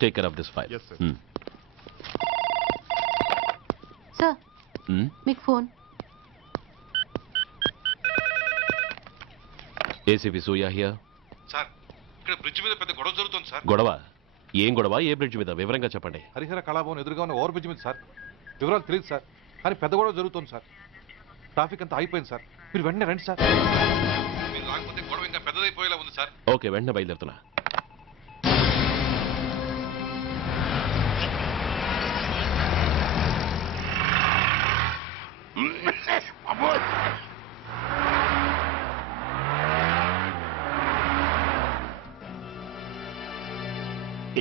Take care of this file. Sir మీకు phone. ACP Surya here. Sir ఇక్కడ bridge మీద పెద్ద గొడవ జరుగుతుంది సార్. గొడవ? ఏం గొడవ? ఏ బ్రిడ్జ్ మీద? వివరంగా చెప్పండి. హరిహర కళాభవన్ ఎదురుగా ఉన్న ఓవర్ బ్రిడ్జ్ మీద సార్. వివరాలు తెలియదు సార్, కానీ పెద్ద గొడవ జరుగుతుంది సార్. ట్రాఫిక్ అంతా అయిపోయింది సార్. మీరు వెంటనే రండి సార్. మీరు రాకపోతే గొడవ ఇంకా పెద్దదైపోయేలా ఉంది సార్. ఓకే, వెంటనే బయలుదేరుతున్నా.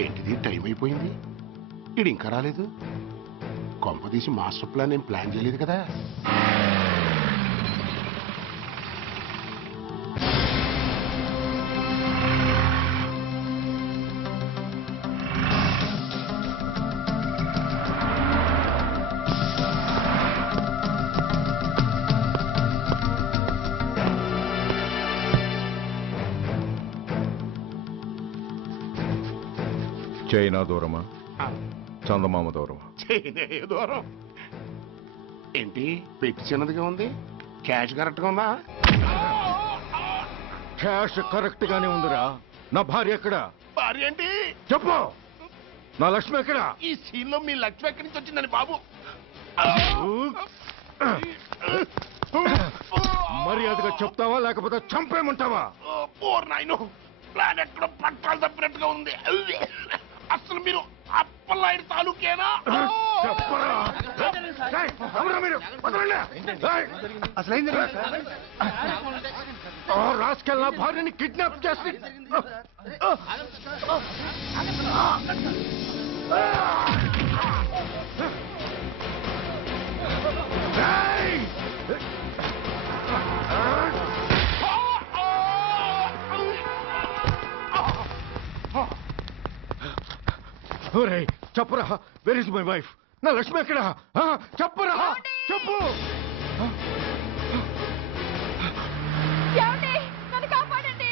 ఏంటిది, టైం అయిపోయింది, ఇది ఇంకా రాలేదు. కొంపదీసి మాస్టర్ ప్లాన్ ఏం ప్లాన్ చేయలేదు కదా. చైనా దూరమా, చందమామ దూరమా? చైనా దూరం ఏంటి, పెట్టి చిన్నదిగా ఉంది, క్యాష్ కరెక్ట్ గా ఉందా? క్యాష్ కరెక్ట్ గానే ఉందిరా. నా భార్య ఎక్కడ? భార్య ఏంటి చెప్పు. నా లక్ష్మి ఎక్కడ? ఈ సీన్ లో మీ లక్ష్మి ఎక్కడి నుంచి వచ్చిందని బాబు. మర్యాదగా చెప్తావా లేకపోతే చంపేమంటావా? పోర్ నాయను, ప్లాన్ ఎక్కడో పట్టాలు తప్పినట్టుగా ఉంది. అసలు మీరు అప్పలాంటి తాలూకేనా? రాసుకెళ్ళ భార్యని కిడ్నాప్ చేసి చెప్పరా, వెర్ ఇస్ మై వైఫ్? నా లక్ష్మి ఎక్కడ? చెప్పరా, చెప్పు. నన్ను కాపాడండి.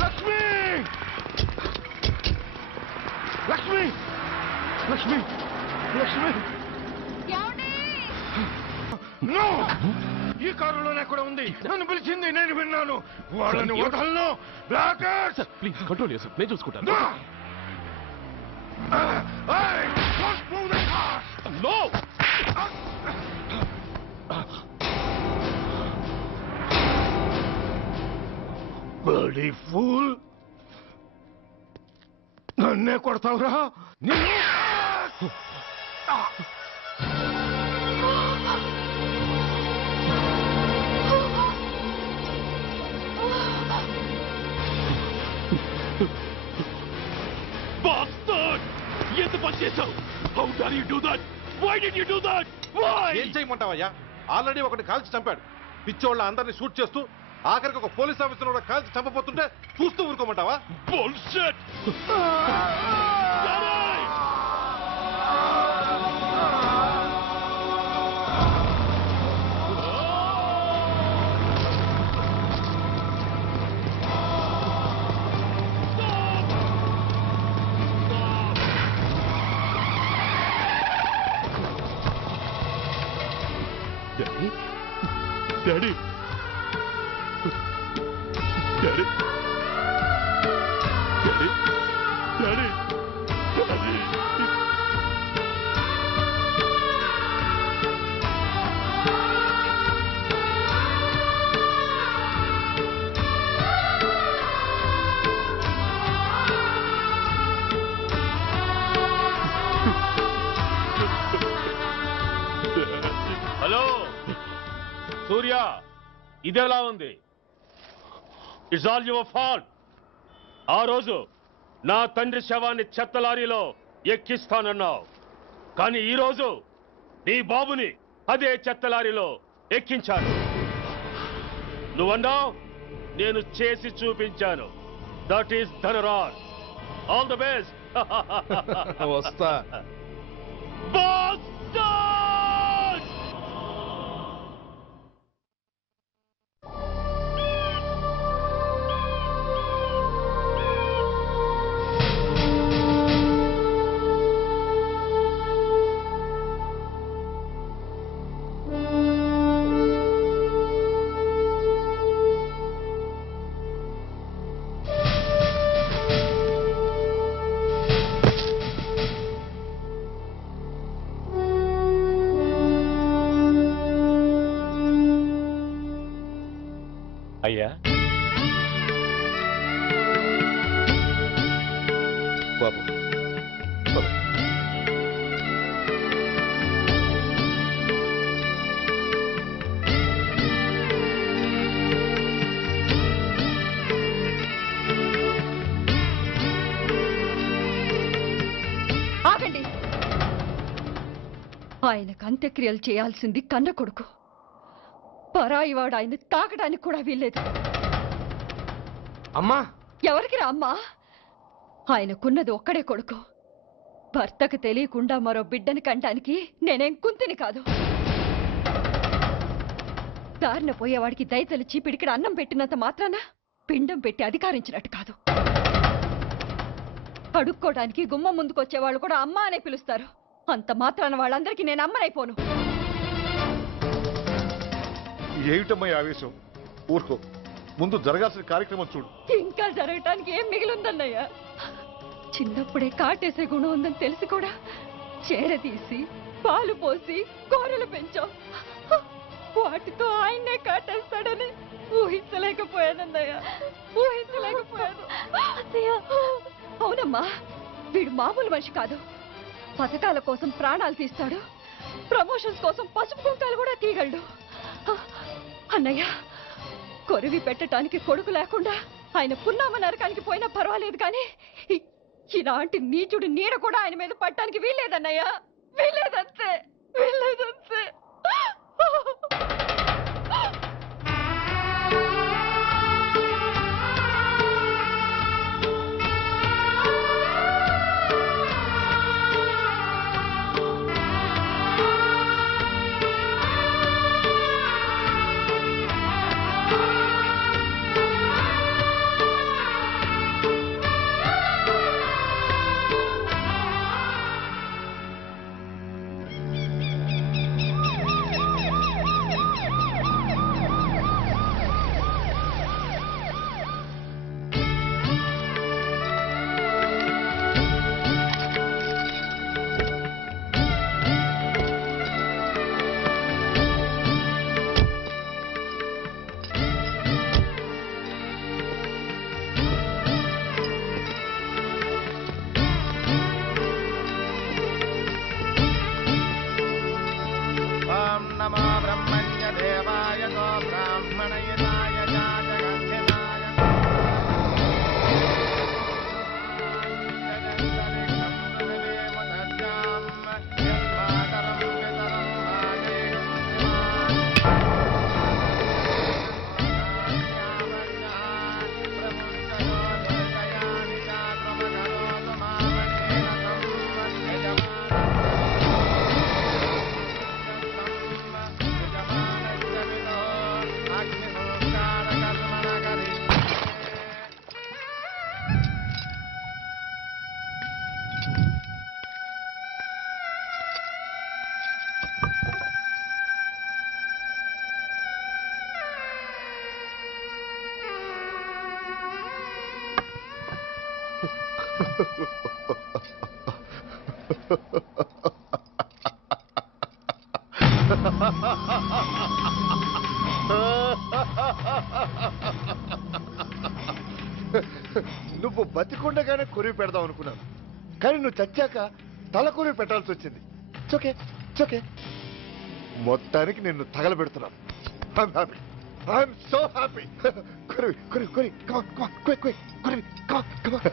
లక్ష్మి, లక్ష్మి, లక్ష్మి, లక్ష్మి. నో, ఈ కారులోనే కూడా ఉంది. నన్ను పిలిచింది, నేను విన్నాను. వాళ్ళని వదలను. బ్లాకర్స్, ప్లీజ్ కంట్రోల్ చేసి నేను చూసుకుంటాను. నో, బర్డీ ఫూల్, నన్నే కొడతావురా? నిన్ను ఎంత పని చేశావు? How dare you do that? Why did you do that? Why? ఏం చేయమంటావయ్యా? ఆల్రెడీ ఒకటి కాల్చి చంపాడు. పిచ్చోళ్ళ అందరినీ షూట్ చేస్తూ ఆఖరికి ఒక పోలీస్ ఆఫీసర్ కూడా కాల్చి చంపబోతుంటే చూస్తూ ఊరుకోమంటావా? Bullshit! Daddy! Daddy! Daddy! Daddy! Daddy! Hello Surya, ఇదెలా ఉంది? It's all your fault. ఆ రోజు నా తండ్రి శవాన్ని చెత్త లారీలో ఎక్కిస్తానన్నావు, కానీ ఈరోజు నీ బాబుని అదే చెత్త లారీలో ఎక్కించాను. నువ్వన్నావు, నేను చేసి చూపించాను. That is Dhanraj. All the best. వస్తా. బాస్. అయ్యా బాబు ఆగండి. ఆయనకు అంత్యక్రియలు చేయాల్సింది కన్న కొడుకు. పరాయివాడు ఆయన తాకడానికి కూడా వీల్లేదు. అమ్మా ఎవరికి రా అమ్మా? ఆయనకున్నది ఒక్కడే కొడుకు. భర్తకు తెలియకుండా మరో బిడ్డని కంటానికి నేనేం కుంతిని కాదు. దారిన పోయేవాడికి దయతలిచి పిడికిడ అన్నం పెట్టినంత మాత్రాన పిండం పెట్టి అధికారించినట్టు కాదు. అడుక్కోవడానికి గుమ్మం ముందుకొచ్చేవాళ్ళు కూడా అమ్మ అనే పిలుస్తారు. అంత మాత్రాన వాళ్ళందరికీ నేను అమ్మనైపోను. ఏమిటమ్మా ఆవేశం? ఊరుకో, ముందు జరగాల్సిన కార్యక్రమం చూడు. ఇంకా జరగటానికి ఏం మిగిలిందన్నయ్య? చిన్నప్పుడే కాటేసే గుణం ఉందని తెలిసి కూడా చేరదీసి పాలు పోసి కూరలు పెంచాం. వాటితో ఆయన్నే కాటేస్తాడని ఊహించలేకపోయానన్నయ్య, ఊహించలేకపోయాను. అవునమ్మా, వీడు మామూలు మనిషి కాదు. పథకాల కోసం ప్రాణాలు తీస్తాడు, ప్రమోషన్స్ కోసం పసుపు కుంకాలు కూడా తీయగలడు. అన్నయ్య, కొరివి పెట్టడానికి కొడుకు లేకుండా ఆయన పున్నామ నరకానికి పోయినా పర్వాలేదు, కానీ ఇలాంటి నీచుడు నీడ కూడా ఆయన మీద పట్టడానికి వీల్లేదన్నయ్య, వీల్లేదంతే, వీల్లేదంతే. నువ్వు బతికుండగానే కొరివి పెడదాం అనుకున్నాను, కానీ నువ్వు చచ్చాక తల కొరివి పెట్టాల్సి వచ్చింది. చోకే చోకే, మొత్తానికి నిన్ను తగలబెడుతున్నాను. I'm so happy. కొరివి కొరివి కొరివి, కమాన్ కమాన్, క్విక్ క్విక్, కొరివి, come on come on.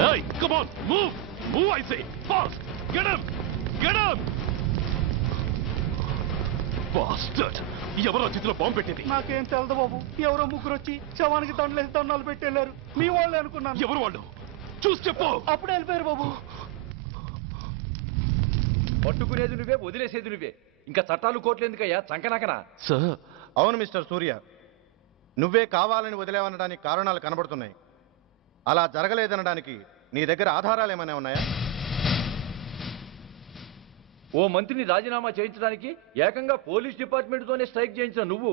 Hey, come on, move! Move, I say! Fast! Get him! Get him! Bastard! ఎవరో చేతిలో బాంబు పెట్టింది? నాకేం తెలదు బాబు. ఎవరో ముగ్గురు వచ్చి శవానికి దండలేసి దండాలు పెట్టేళ్ళారు. మీ వాళ్ళే అనుకున్నాను. ఎవరు వాళ్ళు? చూసి చెప్పు. అప్పుడే వెళ్ళిపోయారు బాబు. పట్టుకునేది నువ్వే, వదిలేసేది నువ్వే. ఇంకా చట్టాలు కోట్లు ఎందుకయ్యా, చంకనాకనా? సార్, అవును మిస్టర్ సూర్య, నువ్వే కావాలని వదిలేవనడానికి కారణాలు కనబడుతున్నాయి. అలా జరగలేదనడానికి నీ దగ్గర ఆధారాలు ఏమైనా ఉన్నాయా? ఓ మంత్రిని రాజీనామా చేయించడానికి ఏకంగా పోలీస్ డిపార్ట్మెంట్తోనే స్ట్రైక్ చేయించిన నువ్వు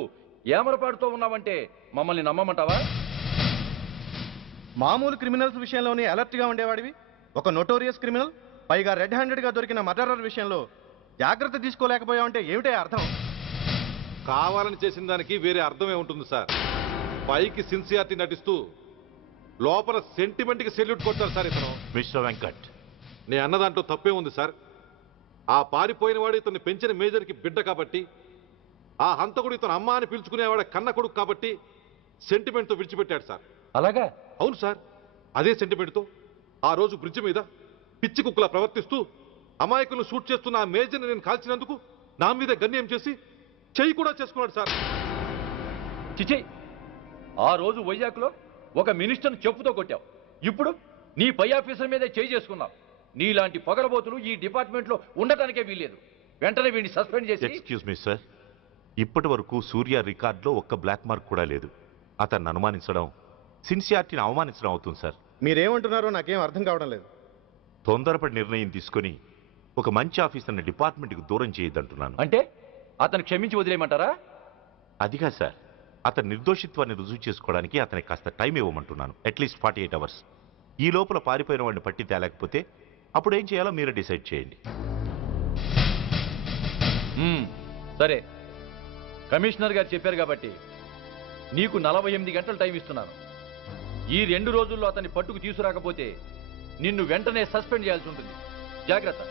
ఏమరపాటుతో ఉన్నావంటే మమ్మల్ని నమ్మమంటావా? మామూలు క్రిమినల్స్ విషయంలోనే అలర్ట్గా ఉండేవాడివి, ఒక నోటోరియస్ క్రిమినల్, పైగా రెడ్ హ్యాండెడ్గా దొరికిన మర్డరర్ విషయంలో జాగ్రత్త తీసుకోలేకపోయావంటే ఏమిటే అర్థం? కావాలని చేసిన దానికి వేరే అర్థమే ఉంటుంది సార్. పైకి సిన్సియారిటీ నటిస్తూ లోపల సెంటిమెంట్కి సెల్యూట్ కొట్టారు సార్ ఇతను. మిస్టర్ వెంకట్, నేను అన్న దాంట్లో తప్పే ఉంది సార్. ఆ పారిపోయిన వాడు ఇతన్ని పెంచిన మేజర్కి బిడ్డ కాబట్టి, ఆ హంతకుడు ఇతను అమ్మ అని పిలుచుకునేవాడు కన్న కొడుకు కాబట్టి సెంటిమెంట్తో విడిచిపెట్టాడు సార్. అలాగా? అవును సార్. అదే సెంటిమెంట్తో ఆ రోజు బ్రిడ్జ్ మీద పిచ్చి కుక్కలా ప్రవర్తిస్తూ అమాయకులను షూట్ చేస్తున్న ఆ మేజర్ని నేను కాల్చినందుకు నా మీద గన్యం చేసి చెయ్యి కూడా చేసుకున్నాడు సార్. చిచి, ఆ రోజు వైజాగ్లో ఒక మినిస్టర్ని చెప్పుతో కొట్టావు, ఇప్పుడు నీ పై ఆఫీసర్ మీదే చేయి చేసుకున్నావు. నీలాంటి పొగరబోతులు ఈ డిపార్ట్మెంట్లో ఉండటానికే వీల్లేదు. వెంటనే వీడిని సస్పెండ్ చేసి. ఎక్స్క్యూజ్ మీ సార్, ఇప్పటి వరకు సూర్య రికార్డులో ఒక్క బ్లాక్ మార్క్ కూడా లేదు. అతన్ని అనుమానించడం సిన్సియారిటీని అవమానించడం అవుతుంది సార్. మీరేమంటున్నారో నాకేం అర్థం కావడం లేదు. తొందరపడి నిర్ణయం తీసుకొని ఒక మంచి ఆఫీసర్ని డిపార్ట్మెంట్కి దూరం చేయొద్దంటున్నాను. అంటే అతను క్షమించి వదిలేయమంటారా? అదిగా సార్, అతని నిర్దోషిత్వాన్ని రుజువు చేసుకోవడానికి అతనికి కాస్త టైం ఇవ్వమంటున్నాను. At least 48 hours. ఈ లోపల పారిపోయిన వాడిని పట్టి తేలేకపోతే అప్పుడు ఏం చేయాలో మీరే డిసైడ్ చేయండి. సరే, కమిషనర్ గారు చెప్పారు కాబట్టి నీకు 48 గంటలు టైం ఇస్తున్నాను. ఈ 2 రోజుల్లో అతన్ని పట్టుకు తీసుకురాకపోతే నిన్ను వెంటనే సస్పెండ్ చేయాల్సి ఉంటుంది. జాగ్రత్త.